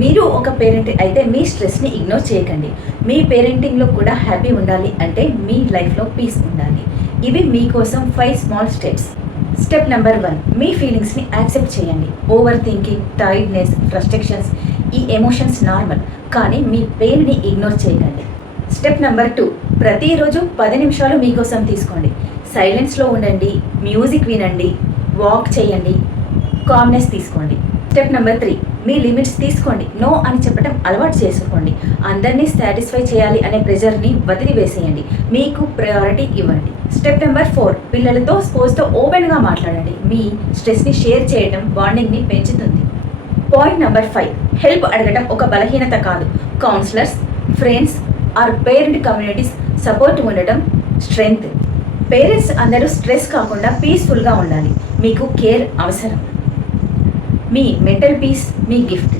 మీరు ఒక పేరెంట్ అయితే మీ స్ట్రెస్ని ఇగ్నోర్ చేయకండి. మీ పేరెంటింగ్లో కూడా హ్యాపీ ఉండాలి అంటే మీ లైఫ్లో పీస్ ఉండాలి. ఇవి మీకోసం 5 స్మాల్ స్టెప్స్. స్టెప్ నెంబర్ 1, మీ ఫీలింగ్స్ని యాక్సెప్ట్ చేయండి. ఓవర్ థింకింగ్, టైర్డ్నెస్, ఫ్రస్ట్రేషన్స్, ఈ ఎమోషన్స్ నార్మల్, కానీ మీ పెయిన్ని ఇగ్నోర్ చేయకండి. స్టెప్ నెంబర్ 2, ప్రతిరోజు 10 నిమిషాలు మీకోసం తీసుకోండి. సైలెన్స్లో ఉండండి, మ్యూజిక్ వినండి, వాక్ చేయండి, కామ్నెస్ తీసుకోండి. స్టెప్ నెంబర్ 3, మీ లిమిట్స్ తీసుకోండి. నో అని చెప్పడం అలవాటు చేసుకోండి. అందరినీ సాటిస్ఫై చేయాలి అనే ప్రెజర్ని వదిలివేసేయండి. మీకు ప్రయారిటీ ఇవ్వండి. స్టెప్ నెంబర్ 4, పిల్లలతో స్పోర్ట్స్తో ఓపెన్గా మాట్లాడండి. మీ స్ట్రెస్ని షేర్ చేయడం బాండింగ్ని పెంచుతుంది. పాయింట్ నెంబర్ 5, హెల్ప్ అడగడం ఒక బలహీనత కాదు. Counsellors, friends or parent communities support ఉండడం స్ట్రెంగ్త్. పేరెంట్స్ అందరూ స్ట్రెస్ కాకుండా పీస్ఫుల్గా ఉండాలి. మీకు కేర్ అవసరం. మీ మెంటల్ పీస్ మీ గిఫ్ట్.